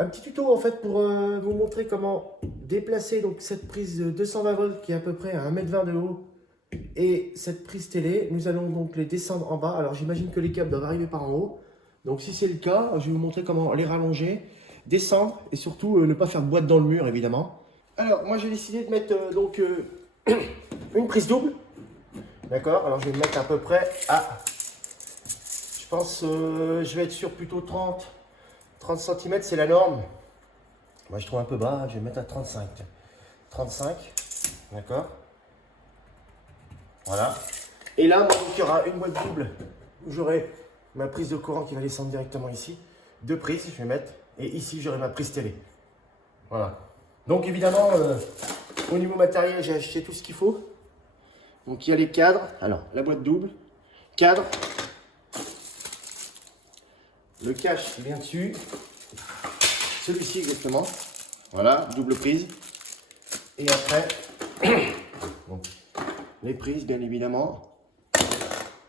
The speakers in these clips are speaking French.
Un petit tuto en fait pour vous montrer comment déplacer donc cette prise de 220 volts qui est à peu près à 1,20 m de haut et cette prise télé. Nous allons donc les descendre en bas. Alors j'imagine que les câbles doivent arriver par en haut. Donc si c'est le cas, je vais vous montrer comment les rallonger, descendre et surtout ne pas faire de boîte dans le mur évidemment. Alors moi j'ai décidé de mettre une prise double. D'accord, alors je vais me mettre à peu près à, je pense, je vais être sur plutôt 30 cm, c'est la norme. Moi je trouve un peu bas, je vais mettre à 35. 35, d'accord. Voilà. Et là, moi, il y aura une boîte double où j'aurai ma prise de courant qui va descendre directement ici. Deux prises, je vais mettre. Et ici, j'aurai ma prise télé. Voilà. Donc évidemment, au niveau matériel, j'ai acheté tout ce qu'il faut. Donc il y a les cadres. Alors, la boîte double, cadre. Le cache qui vient dessus. Celui-ci exactement. Voilà, double prise. Et après, donc, les prises bien évidemment.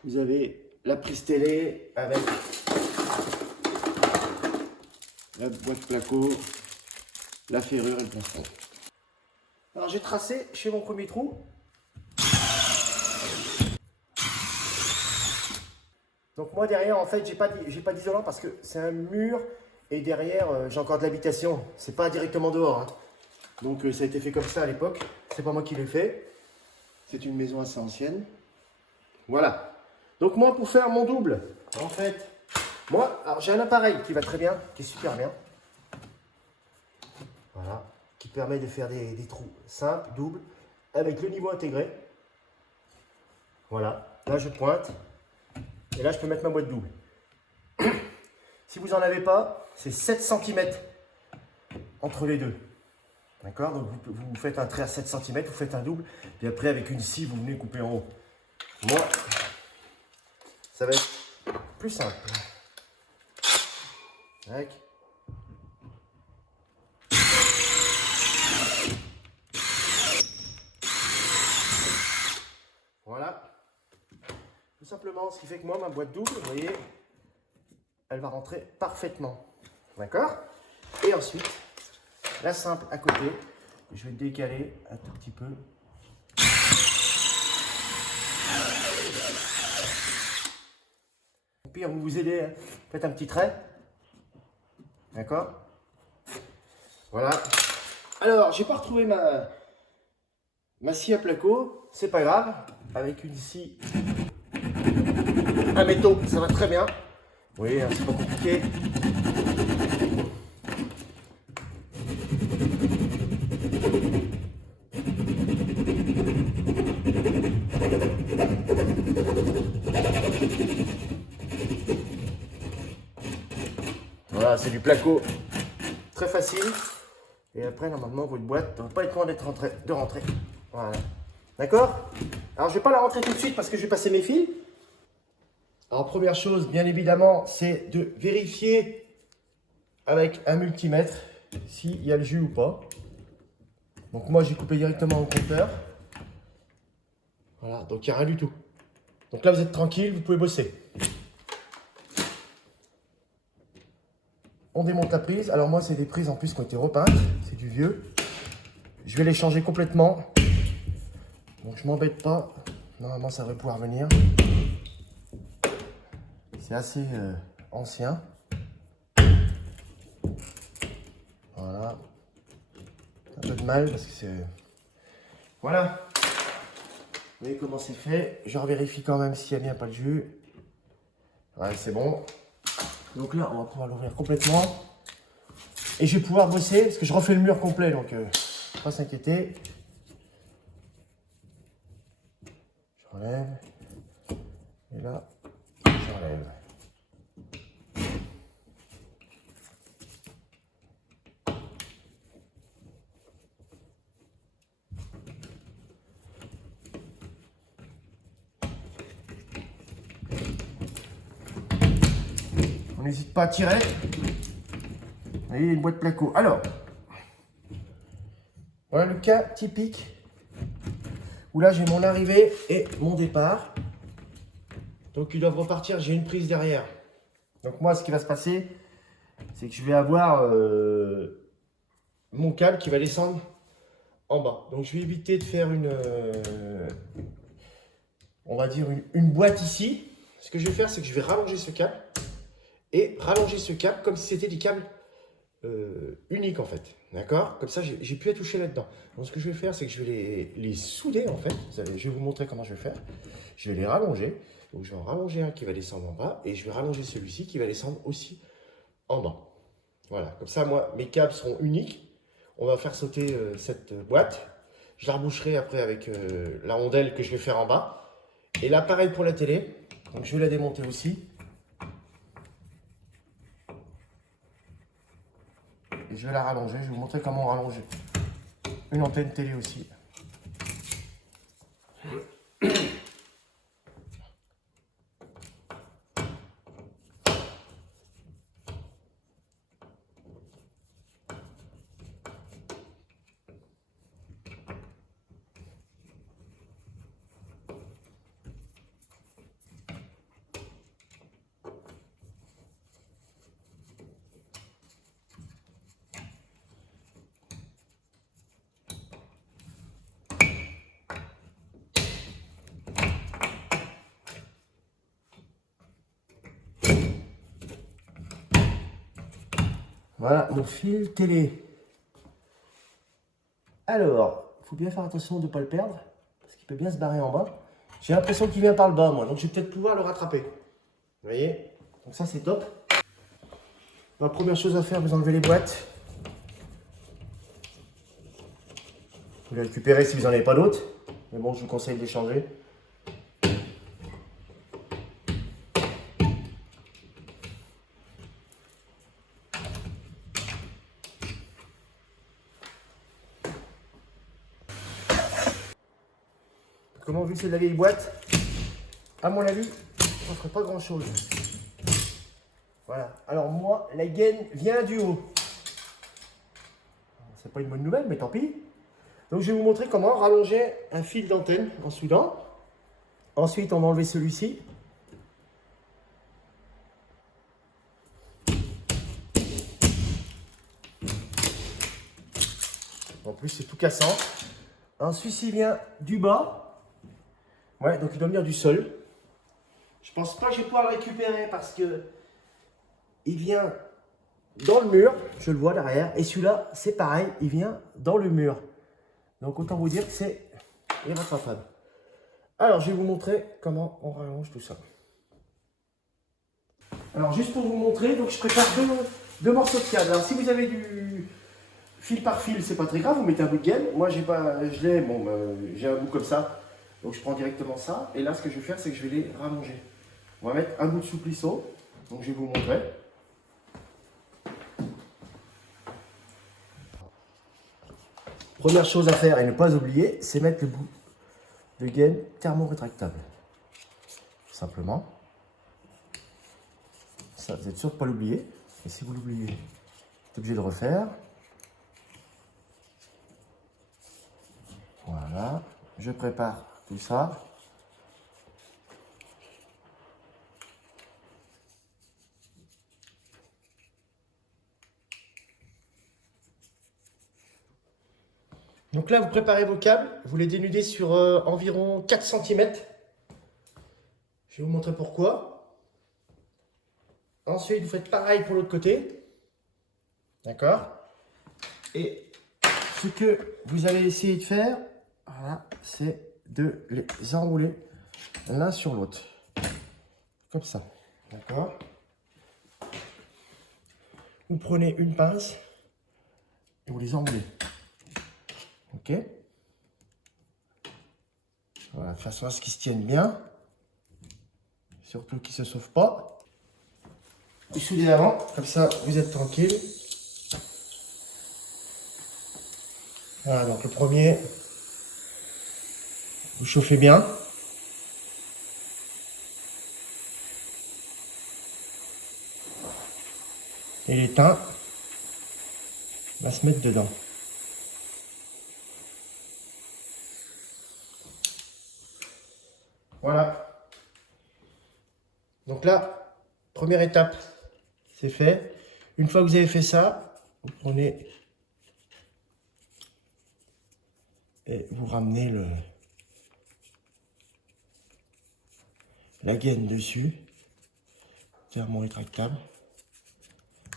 Vous avez la prise télé avec la boîte placo, la ferrure et le plastron. Alors j'ai tracé chez mon premier trou. Donc moi derrière en fait j'ai pas d'isolant parce que c'est un mur et derrière j'ai encore de l'habitation. C'est pas directement dehors. Hein. Donc ça a été fait comme ça à l'époque. C'est pas moi qui l'ai fait. C'est une maison assez ancienne. Voilà. Donc moi pour faire mon double, en fait, moi alors j'ai un appareil qui va très bien, qui est super bien. Voilà. Qui permet de faire des trous simples, doubles, avec le niveau intégré. Voilà. Là je pointe. Et là, je peux mettre ma boîte double. Si vous n'en avez pas, c'est 7 cm entre les deux. D'accord? Donc, vous faites un trait à 7 cm, vous faites un double. Puis après, avec une scie, vous venez couper en haut. Moi, ça va être plus simple. Tac. Voilà. Tout simplement, ce qui fait que moi, ma boîte double, vous voyez, elle va rentrer parfaitement. D'accord? Et ensuite, la simple à côté, je vais décaler un tout petit peu. Au pire, vous aidez, hein. Faites un petit trait. D'accord? Voilà. Alors, j'ai pas retrouvé ma scie à placo. C'est pas grave. Avec une scie à métaux, ça va très bien. Oui, hein, c'est pas compliqué. Voilà, c'est du placo. Très facile. Et après, normalement, votre boîte ne va pas être loin de rentrer. Voilà. D'accord? Alors, je ne vais pas la rentrer tout de suite parce que je vais passer mes fils. Alors, première chose, bien évidemment, c'est de vérifier avec un multimètre s'il y a le jus ou pas. Donc, moi, j'ai coupé directement au compteur. Voilà, donc il n'y a rien du tout. Donc là, vous êtes tranquille, vous pouvez bosser. On démonte la prise. Alors, moi, c'est des prises en plus qui ont été repeintes. C'est du vieux. Je vais les changer complètement. Donc, je ne m'embête pas. Normalement, ça devrait pouvoir venir. C'est assez ancien. Voilà. Un peu de mal parce que c'est... Voilà. Vous voyez comment c'est fait. Je revérifie quand même s'il n'y a bien pas de jus. Ouais, c'est bon. Donc là, on va pouvoir l'ouvrir complètement. Et je vais pouvoir bosser parce que je refais le mur complet. Donc, pas s'inquiéter. Je relève. Et là, je relève. On n'hésite pas à tirer. Vous voyez, une boîte placo. Alors, voilà le cas typique où là j'ai mon arrivée et mon départ. Donc ils doivent repartir, j'ai une prise derrière. Donc moi, ce qui va se passer, c'est que je vais avoir mon câble qui va descendre en bas. Donc je vais éviter de faire on va dire une boîte ici. Ce que je vais faire, c'est que je vais rallonger ce câble et rallonger ce câble comme si c'était des câbles uniques en fait. D'accord? Comme ça, j'ai plus à toucher là-dedans. Donc ce que je vais faire, c'est que je vais les souder en fait. Je vais vous montrer comment je vais faire. Je vais les rallonger. Donc je vais en rallonger un qui va descendre en bas et je vais rallonger celui-ci qui va descendre aussi en bas. Voilà, comme ça, moi, mes câbles seront uniques. On va faire sauter cette boîte. Je la reboucherai après avec la rondelle que je vais faire en bas. Et là, pareil pour la télé. Donc je vais la démonter aussi. Et je vais la rallonger. Je vais vous montrer comment rallonger une antenne télé aussi. Voilà mon fil télé. Alors, il faut bien faire attention de ne pas le perdre, parce qu'il peut bien se barrer en bas. J'ai l'impression qu'il vient par le bas, moi, donc je vais peut-être pouvoir le rattraper. Vous voyez? Donc ça, c'est top. La première chose à faire, vous enlevez les boîtes. Vous les récupérez si vous n'en avez pas d'autres. Mais bon, je vous conseille de les changer. Comment, vu que c'est de la vieille boîte, à mon avis, ça ne ferait pas grand chose. Voilà. Alors moi, la gaine vient du haut. C'est pas une bonne nouvelle, mais tant pis. Donc je vais vous montrer comment rallonger un fil d'antenne en soudant. Ensuite, on va enlever celui-ci. En plus, c'est tout cassant. Ensuite, il vient du bas. Ouais, donc il doit venir du sol. Je pense pas que je vais pouvoir le récupérer parce que il vient dans le mur. Je le vois derrière. Et celui-là, c'est pareil, il vient dans le mur. Donc autant vous dire que c'est irrattrapable. Alors, je vais vous montrer comment on rallonge tout ça. Alors, juste pour vous montrer, donc je prépare deux morceaux de câble. Alors, si vous avez du fil par fil, c'est pas très grave, vous mettez un bout de gaine. Moi, j'ai pas, je l'ai, bon, j'ai un bout comme ça, donc je prends directement ça. Et là, ce que je vais faire, c'est que je vais les rallonger. On va mettre un bout de souplisseau, donc je vais vous montrer. Première chose à faire et ne pas oublier, c'est mettre le bout de gaine thermo-rétractable. Simplement. Ça, vous êtes sûr de ne pas l'oublier. Et si vous l'oubliez, vous êtes obligé de refaire. Voilà. Je prépare tout ça. Donc là, vous préparez vos câbles. Vous les dénudez sur environ 4 cm. Je vais vous montrer pourquoi. Ensuite, vous faites pareil pour l'autre côté. D'accord? Et ce que vous allez essayer de faire, voilà, c'est de les enrouler l'un sur l'autre. Comme ça. D'accord? Vous prenez une pince et vous les enroulez. Ok? Voilà, de façon à ce qu'ils se tiennent bien. Surtout qu'ils ne se sauvent pas. Vous soudez avant, comme ça vous êtes tranquille. Voilà, donc le premier, vous chauffez bien. Et l'étain va se mettre dedans. Voilà. Donc là, première étape, c'est fait. Une fois que vous avez fait ça, vous prenez et vous ramenez la gaine dessus, thermo-rétractable.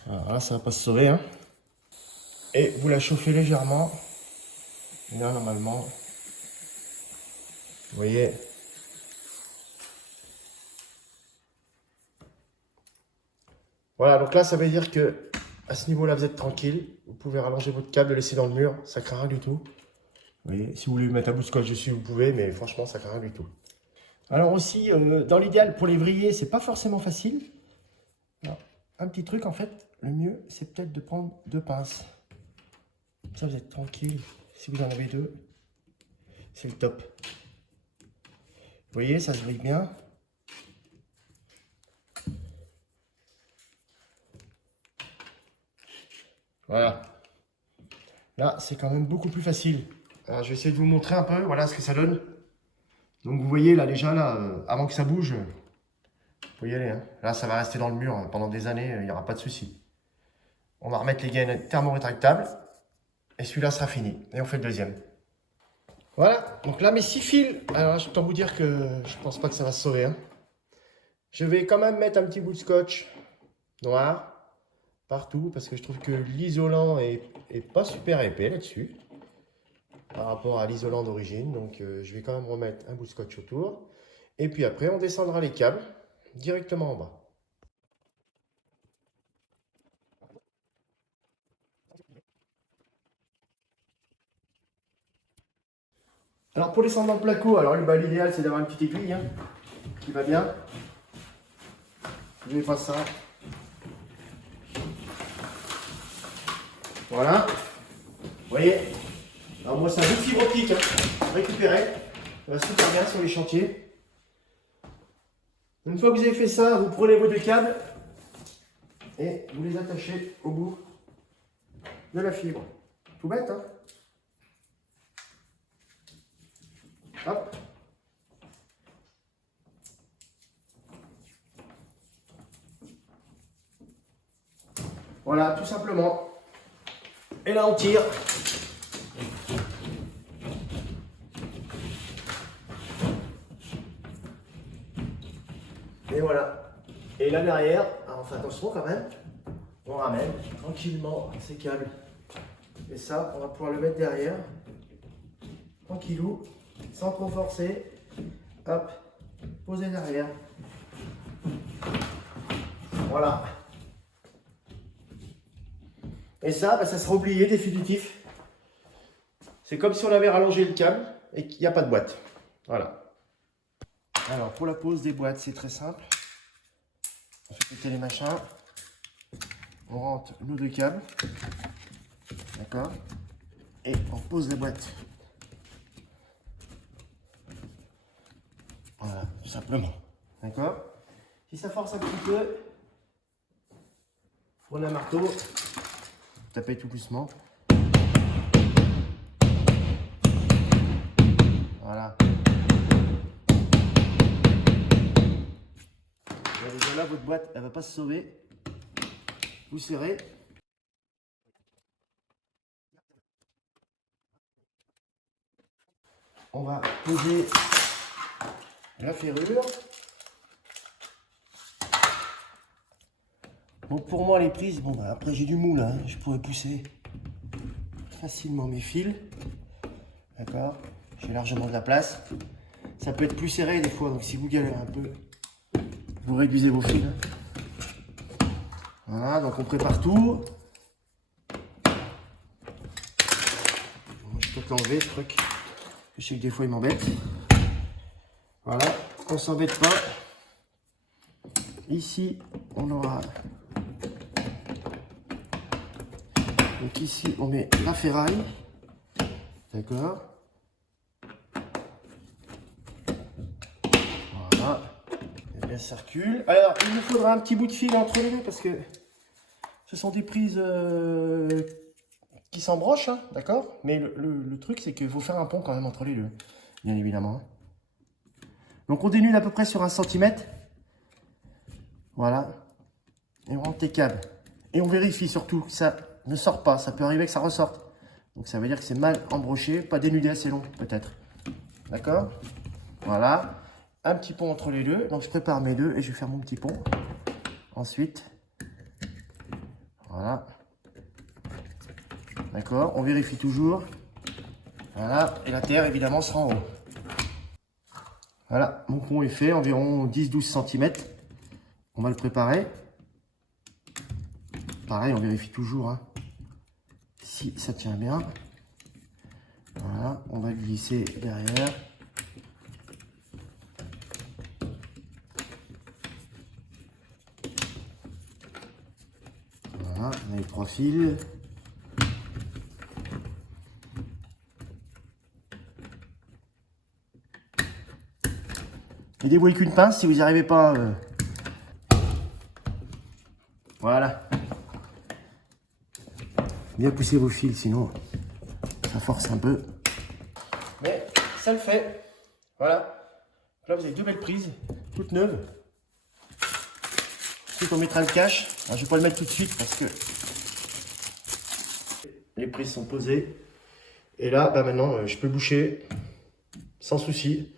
Alors là, ça va pas se sauver, hein. Et vous la chauffez légèrement. Et là, normalement, vous voyez, voilà. Donc là, ça veut dire que à ce niveau-là, vous êtes tranquille. Vous pouvez rallonger votre câble, le laisser dans le mur, ça craint rien du tout. Vous voyez, si vous voulez mettre un bout de scotch dessus, vous pouvez, mais franchement, ça craint rien du tout. Alors aussi, dans l'idéal, pour les vriller, c'est pas forcément facile. Alors, un petit truc, en fait, le mieux, c'est peut-être de prendre 2 pinces. Comme ça, vous êtes tranquille. Si vous en avez 2, c'est le top. Vous voyez, ça se vrille bien. Voilà. Là, c'est quand même beaucoup plus facile. Alors, je vais essayer de vous montrer un peu, voilà ce que ça donne. Donc, vous voyez, là, déjà, là, avant que ça bouge, faut y aller, hein. Là, ça va rester dans le mur hein, pendant des années, il n'y aura pas de souci. On va remettre les gaines thermo-rétractables. Et celui-là sera fini. Et on fait le deuxième. Voilà. Donc là, mes 6 fils. Alors, je peux vous dire que je pense pas que ça va se sauver, hein. Je vais quand même mettre un petit bout de scotch noir partout parce que je trouve que l'isolant est pas super épais là-dessus par rapport à l'isolant d'origine. Donc, je vais quand même remettre un bout de scotch autour. Et puis après, on descendra les câbles directement en bas. Alors pour descendre dans le placo, alors l'idéal c'est d'avoir une petite aiguille hein, qui va bien. Je vais faire ça. Voilà. Vous voyez. Alors moi c'est un bout de fibre optique hein, récupéré. Ça va super bien sur les chantiers. Une fois que vous avez fait ça, vous prenez vos 2 câbles et vous les attachez au bout de la fibre. Tout bête hein. Hop. Voilà, tout simplement. Et là, on tire. Et voilà. Et là derrière, alors on fait attention quand même. On ramène tranquillement ces câbles. Et ça, on va pouvoir le mettre derrière. Tranquillou. Sans trop forcer, hop, poser derrière. Voilà. Et ça, bah, ça sera oublié, définitif. C'est comme si on avait rallongé le câble et qu'il n'y a pas de boîte. Voilà. Alors, pour la pose des boîtes, c'est très simple. On fait péter les machins. On rentre nos 2 câbles. D'accord. Et on pose les boîtes. Voilà, tout simplement. D'accord. Si ça force un petit peu, prenez un marteau, tapez tout doucement. Voilà. Et déjà là, votre boîte, elle ne va pas se sauver. Vous serrez. On va poser la ferrure. Donc pour moi les prises, bon bah après j'ai du moule, hein, je pourrais pousser facilement mes fils. D'accord, j'ai largement de la place. Ça peut être plus serré des fois, donc si vous galérez un peu, vous réduisez vos fils. Voilà, donc on prépare tout. Moi, je peux l'enlever ce truc. Je sais que des fois il m'embête. Voilà, on s'embête pas. Ici, on aura. Donc ici, on met la ferraille. D'accord. Voilà. Et bien, ça recule. Alors, il nous faudra un petit bout de fil entre les deux parce que ce sont des prises qui s'embrochent, hein, d'accord. Mais le truc, c'est qu'il faut faire un pont quand même entre les deux, bien évidemment. Donc on dénule à peu près sur 1 cm. Voilà. Et on rentre tes câbles Et on vérifie surtout que ça ne sort pas. Ça peut arriver que ça ressorte. Donc ça veut dire que c'est mal embroché, pas dénudé assez long peut-être. D'accord? Voilà. Un petit pont entre les deux. Donc je prépare mes deux et je vais faire mon petit pont. Ensuite, voilà. D'accord? On vérifie toujours. Voilà. Et la terre évidemment sera en haut. Voilà, mon pont est fait, environ 10-12 cm. On va le préparer. Pareil, on vérifie toujours hein, si ça tient bien. Voilà, on va glisser derrière. Voilà, on a les 3 fils. Aidez-vous avec une pince si vous n'y arrivez pas. Voilà. Bien pousser vos fils, sinon ça force un peu. Mais ça le fait. Voilà. Là, vous avez 2 belles prises, toutes neuves. Ensuite, on mettra le cache. Alors, je ne vais pas le mettre tout de suite parce que les prises sont posées. Et là, bah maintenant, je peux boucher sans souci.